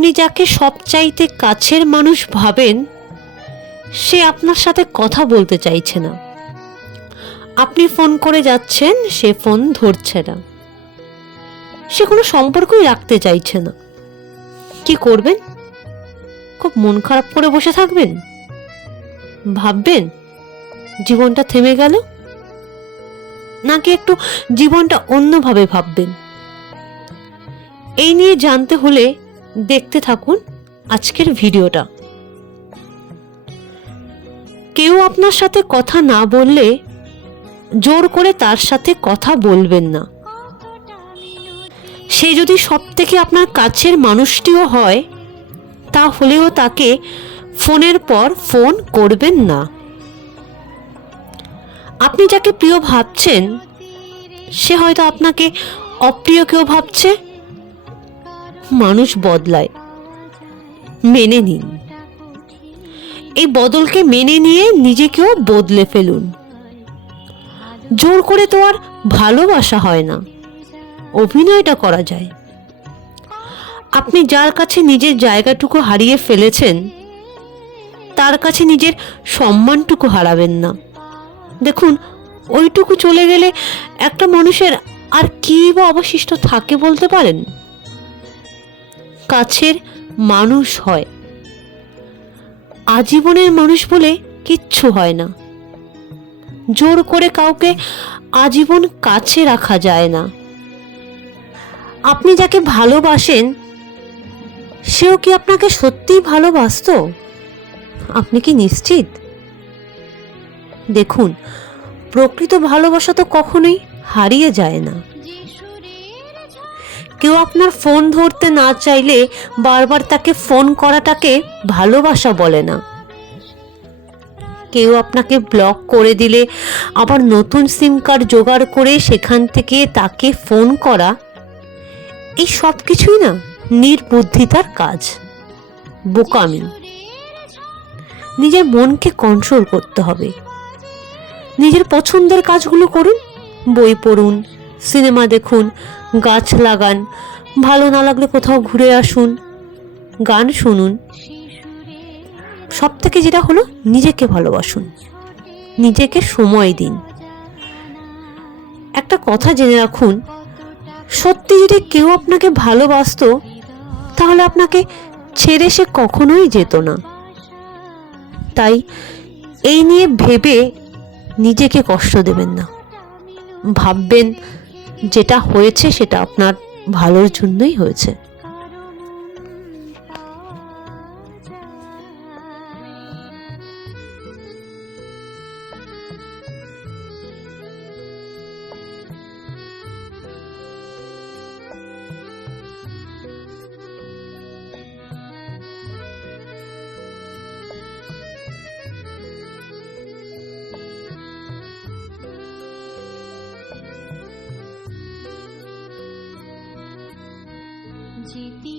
আপনি যাকে সবচাইতে কাছের মানুষ ভাবেন সে আপনার সাথে কথা বলতে চাইছে না। আপনি ফোন করে যাচ্ছেন, সে ফোন ধরছে না, সে কোনো সম্পর্কই রাখতে চাইছে না। কি করবেন? খুব মন খারাপ করে বসে থাকবেন? ভাববেন জীবনটা থেমে গেল? নাকি একটু জীবনটা অন্যভাবে ভাববেন? এই নিয়ে জানতে হলে দেখতে থাকুন আজকের ভিডিওটা। কেউ আপনার সাথে কথা না বললে জোর করে তার সাথে কথা বলবেন না। সে যদি সবথেকে আপনার কাছের মানুষটিও হয় তাহলেও তাকে ফোনের পর ফোন করবেন না। আপনি যাকে প্রিয় ভাবছেন সে হয়তো আপনাকে অপ্রিয় কেউ ভাবছে। মানুষ বদলায়, মেনে নিন। এই বদলকে মেনে নিয়ে নিজেকেও বদলে ফেলুন। জোর করে তো আর ভালোবাসা হয় না, অভিনয়টা করা যায়। আপনি যার কাছে নিজের জায়গাটুকু হারিয়ে ফেলেছেন তার কাছে নিজের সম্মানটুকু হারাবেন না। দেখুন, ওইটুকু চলে গেলে একটা মানুষের আর কি বা অবশিষ্ট থাকে বলতে পারেন? কাছের মানুষ হয়, আজীবনের মানুষ বলে কিচ্ছু হয় না। জোর করে কাউকে আজীবন কাছে রাখা যায় না। আপনি যাকে ভালোবাসেন সেও কি আপনাকে সত্যিই ভালোবাসতো? আপনি কি নিশ্চিত? দেখুন, প্রকৃত ভালোবাসা তো কখনোই হারিয়ে যায় না। কেউ আপনার ফোন ধরতে না চাইলে বারবার তাকে ফোন করাটাকে ভালোবাসা বলে না। কেউ আপনাকে ব্লক করে দিলে আবার নতুন সিম কার্ড জোগাড় করে সেখান থেকে তাকে ফোন করা, এই সব কিছুই না নির্বুদ্ধিতার কাজ, বোকামি। নিজের মনকে কন্ট্রোল করতে হবে। নিজের পছন্দের কাজগুলো করুন, বই পড়ুন, সিনেমা দেখুন, গাছ লাগান, ভালো না লাগলে কোথাও ঘুরে আসুন, গান শুনুন। সব থেকে যেটা হলো, নিজেকে ভালোবাসুন, নিজেকে সময় দিন। একটা কথা জেনে রাখুন, সত্যি যদি কেউ আপনাকে ভালোবাসতো তাহলে আপনাকে ছেড়ে সে কখনোই যেত না। তাই এই নিয়ে ভেবে নিজেকে কষ্ট দেবেন না। ভাববেন যেটা হয়েছে সেটা আপনার ভালোর জন্যই হয়েছে। যেতে